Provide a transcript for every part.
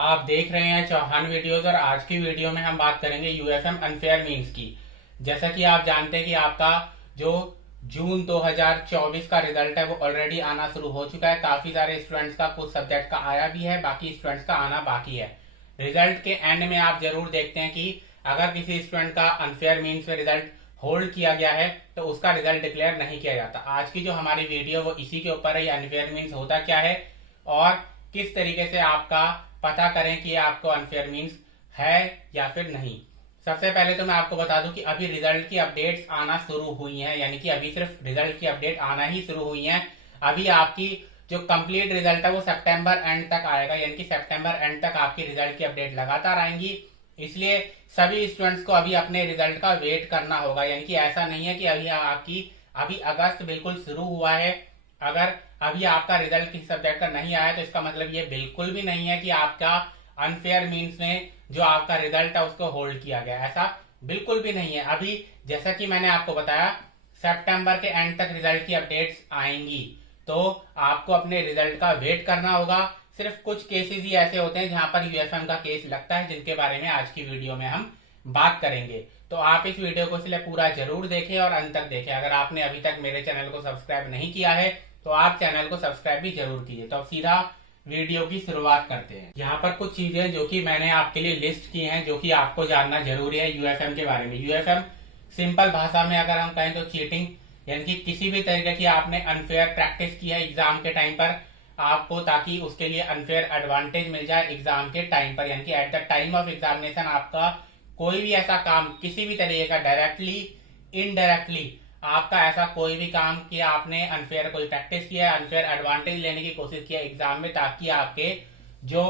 आप देख रहे हैं चौहान वीडियोस और आज की वीडियो में हम बात करेंगे यूएफएम अनफेयर मीन्स की। जैसा कि आप जानते हैं कि आपका जो जून 2024 का रिजल्ट है वो ऑलरेडी आना शुरू हो चुका है। काफी सारे स्टूडेंट्स का कुछ सब्जेक्ट का आया भी है, बाकी स्टूडेंट्स का आना बाकी है। रिजल्ट के एंड में आप जरूर देखते हैं कि अगर किसी स्टूडेंट का अनफेयर मीन्स में रिजल्ट होल्ड किया गया है तो उसका रिजल्ट डिक्लेयर नहीं किया जाता। आज की जो हमारी वीडियो वो इसी के ऊपर है, ये अनफेयर मीन्स होता क्या है और किस तरीके से आपका पता करें कि आपको अनफेयर मीन्स है या फिर नहीं। सबसे पहले तो मैं आपको बता दूं कि अभी रिजल्ट की अपडेट्स आना शुरू हुई हैं, यानी कि अभी सिर्फ रिजल्ट की अपडेट आना ही शुरू हुई हैं। अभी आपकी जो कंप्लीट रिजल्ट है वो सितंबर एंड तक आएगा, यानी कि सितंबर एंड तक आपकी रिजल्ट की अपडेट लगातार आएंगी। इसलिए सभी स्टूडेंट्स को अभी अपने रिजल्ट का वेट करना होगा, यानी कि ऐसा नहीं है कि अभी अगस्त बिल्कुल शुरू हुआ है। अगर अभी आपका रिजल्ट किसी सब्जेक्ट का नहीं आया तो इसका मतलब ये बिल्कुल भी नहीं है कि आपका अनफेयर मीन्स में जो आपका रिजल्ट है उसको होल्ड किया गया, ऐसा बिल्कुल भी नहीं है। अभी जैसा कि मैंने आपको बताया सितंबर के एंड तक रिजल्ट की अपडेट्स आएंगी, तो आपको अपने रिजल्ट का वेट करना होगा। सिर्फ कुछ केसेस ही ऐसे होते हैं जहां पर यूएफएम का केस लगता है, जिनके बारे में आज की वीडियो में हम बात करेंगे। तो आप इस वीडियो को इसलिए पूरा जरूर देखें और अंत तक देखें। अगर आपने अभी तक मेरे चैनल को सब्सक्राइब नहीं किया है तो आप चैनल को सब्सक्राइब भी जरूर कीजिए। तो अब सीधा वीडियो की शुरुआत करते हैं। यहाँ पर कुछ चीजें जो कि मैंने आपके लिए लिस्ट की हैं जो कि आपको जानना जरूरी है यूएफएम के बारे में। यूएफएम सिंपल भाषा में अगर हम कहें तो चीटिंग, यानी कि किसी भी तरीके की आपने अनफेयर प्रैक्टिस की है एग्जाम के टाइम पर आपको, ताकि उसके लिए अनफेयर एडवांटेज मिल जाए एग्जाम के टाइम पर, यानी कि at the time of examination आपका कोई भी ऐसा काम किसी भी तरीके का डायरेक्टली इनडायरेक्टली आपका ऐसा कोई भी काम किया, आपने अनफेयर कोई प्रैक्टिस किया, अनफेयर एडवांटेज लेने की कोशिश किया एग्जाम में ताकि आपके जो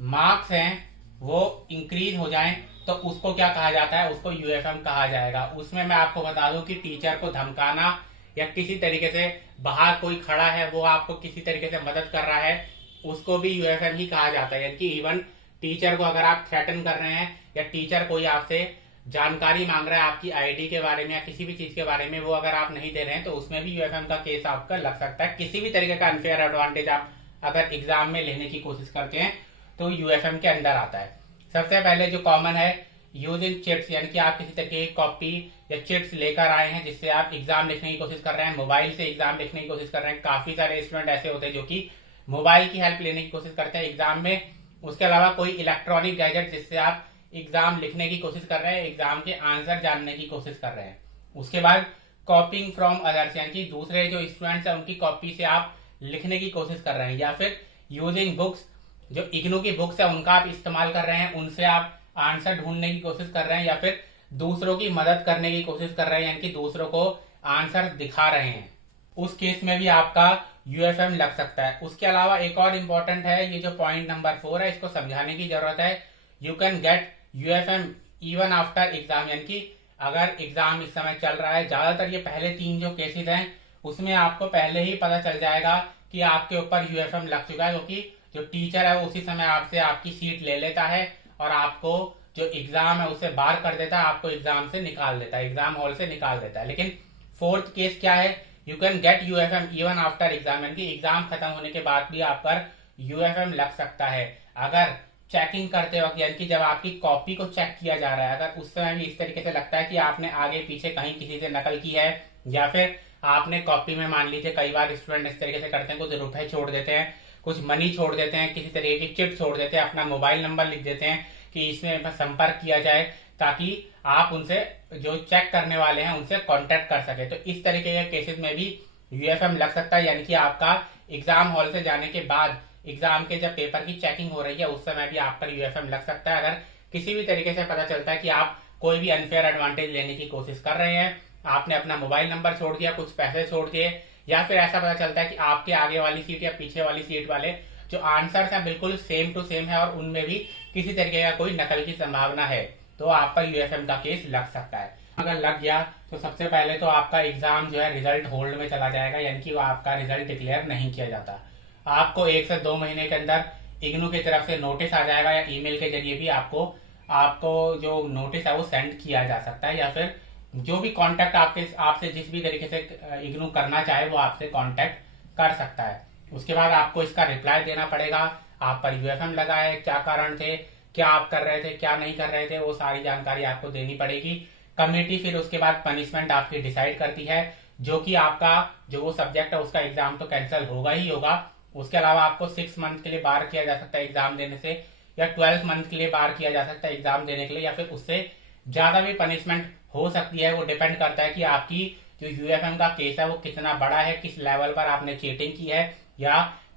मार्क्स हैं वो इंक्रीज हो जाएं, तो उसको क्या कहा जाता है, उसको यूएफएम कहा जाएगा। उसमें मैं आपको बता दूं कि टीचर को धमकाना या किसी तरीके से बाहर कोई खड़ा है वो आपको किसी तरीके से मदद कर रहा है, उसको भी यूएफएम ही कहा जाता है। यानी कि इवन टीचर को अगर आप थ्रेटन कर रहे हैं या टीचर कोई आपसे जानकारी मांग रहा है आपकी आईडी के बारे में या किसी भी चीज के बारे में, वो अगर आप नहीं दे रहे हैं तो उसमें भी यूएफएम का केस आपका लग सकता है। किसी भी तरीके का अनफेयर एडवांटेज आप अगर एग्जाम में लेने की कोशिश करते हैं तो यूएफएम के अंदर आता है। सबसे पहले जो कॉमन है यूजिंग चिट्स, यानी कि आप किसी तरीके की कॉपी या चिट्स लेकर आए हैं जिससे आप एग्जाम लिखने की कोशिश कर रहे हैं, मोबाइल से एग्जाम लिखने की कोशिश कर रहे हैं। काफी सारे स्टूडेंट ऐसे होते हैं जो कि मोबाइल की हेल्प लेने की कोशिश करते हैं एग्जाम में। उसके अलावा कोई इलेक्ट्रॉनिक गैजेट जिससे आप एग्जाम लिखने की कोशिश कर रहे हैं, एग्जाम के आंसर जानने की कोशिश कर रहे हैं। उसके बाद कॉपिंग फ्रॉम अदर्स, यानी कि दूसरे जो स्टूडेंट्स हैं उनकी कॉपी से आप लिखने की कोशिश कर रहे हैं, या फिर यूजिंग बुक्स, जो इग्नू की बुक्स है उनका आप इस्तेमाल कर रहे हैं, उनसे आप आंसर ढूंढने की कोशिश कर रहे हैं, या फिर दूसरों की मदद करने की कोशिश कर रहे हैं, यानी कि दूसरों को आंसर दिखा रहे हैं। उस केस में भी आपका यूएफएम लग सकता है। उसके अलावा एक और इम्पोर्टेंट है, ये जो पॉइंट नंबर 4 है इसको समझाने की जरूरत है। You can get UFM even after exam, यानी कि अगर एग्जाम इस समय चल रहा है, ज्यादातर ये पहले 3 जो केसेस हैं उसमें आपको पहले ही पता चल जाएगा कि आपके ऊपर यूएफएम लग चुका है, क्योंकि जो टीचर है वो उसी समय आपसे आपकी सीट ले लेता है और आपको जो एग्जाम है उससे बाहर कर देता है, आपको एग्जाम से निकाल देता है, एग्जाम हॉल से निकाल देता है। लेकिन 4th केस क्या है, you can get UFM even after exam, यानी कि एग्जाम खत्म होने के बाद भी आप पर यूएफएम लग सकता है। अगर चेकिंग करते वक्त, यानी कि जब आपकी कॉपी को चेक किया जा रहा है, अगर उस समय भी इस तरीके से लगता है कि आपने आगे पीछे कहीं किसी से नकल की है, या फिर आपने कॉपी में मान लीजिए कई बार स्टूडेंट इस तरीके से करते हैं, कुछ रुपए छोड़ देते हैं, कुछ मनी छोड़ देते हैं, किसी तरीके की चिट छोड़ देते हैं, अपना मोबाइल नंबर लिख देते हैं कि इसमें संपर्क किया जाए ताकि आप उनसे जो चेक करने वाले हैं उनसे कांटेक्ट कर सके। तो इस तरीके के केसेस में भी यूएफएम लग सकता है, यानी कि आपका एग्जाम हॉल से जाने के बाद एग्जाम के जब पेपर की चेकिंग हो रही है उस समय भी आप पर यूएफएम लग सकता है। अगर किसी भी तरीके से पता चलता है कि आप कोई भी अनफेयर एडवांटेज लेने की कोशिश कर रहे हैं, आपने अपना मोबाइल नंबर छोड़ दिया, कुछ पैसे छोड़ दिए, या फिर ऐसा पता चलता है कि आपके आगे वाली सीट या पीछे वाली सीट वाले जो आंसर्स हैं बिल्कुल सेम टू सेम है और उनमें भी किसी तरीके का कोई नकल की संभावना है, तो आप पर यूएफएम का केस लग सकता है। अगर लग गया तो सबसे पहले तो आपका एग्जाम जो है रिजल्ट होल्ड में चला जाएगा, यानी कि वो आपका रिजल्ट डिक्लेयर नहीं किया जाता। आपको 1 से 2 महीने के अंदर इग्नू की तरफ से नोटिस आ जाएगा, या ईमेल के जरिए भी आपको आपको जो नोटिस है वो सेंड किया जा सकता है, या फिर जो भी कांटेक्ट आपसे जिस भी तरीके से इग्नू करना चाहे वो आपसे कांटेक्ट कर सकता है। उसके बाद आपको इसका रिप्लाई देना पड़ेगा। आप पर यूएफएम लगा है, क्या कारण थे, क्या आप कर रहे थे, क्या नहीं कर रहे थे, वो सारी जानकारी आपको देनी पड़ेगी। कमेटी फिर उसके बाद पनिशमेंट आपकी डिसाइड करती है, जो कि आपका जो वो सब्जेक्ट है उसका एग्जाम तो कैंसिल होगा ही होगा। उसके अलावा आपको 6 मंथ के लिए बार किया जा सकता है एग्जाम देने से, या 12 मंथ के लिए बार किया जा सकता है एग्जाम देने के लिए, या फिर उससे ज्यादा भी पनिशमेंट हो सकती है। वो डिपेंड करता है कि आपकी जो यूएफएम का केस है वो कितना बड़ा है, किस लेवल पर आपने चीटिंग की है, या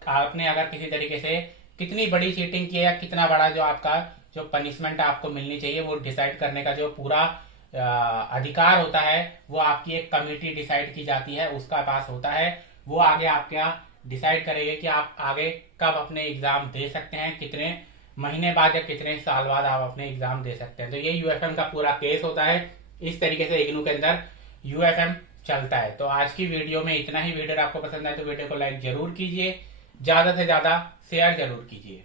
आपने अगर किसी तरीके से कितनी बड़ी चीटिंग की है, या कितना बड़ा जो आपका जो पनिशमेंट आपको मिलनी चाहिए वो डिसाइड करने का जो पूरा अधिकार होता है वो आपकी एक कमेटी डिसाइड की जाती है, उसका पास होता है। वो आगे आपका डिसाइड करेगा कि आप आगे कब अपने एग्जाम दे सकते हैं, कितने महीने बाद या कितने साल बाद आप अपने एग्जाम दे सकते हैं। तो ये यूएफएम का पूरा केस होता है। इस तरीके से इग्नू के अंदर यूएफएम चलता है। तो आज की वीडियो में इतना ही। वीडियो आपको पसंद आए तो वीडियो को लाइक जरूर कीजिए, ज्यादा से ज्यादा शेयर जरूर कीजिए।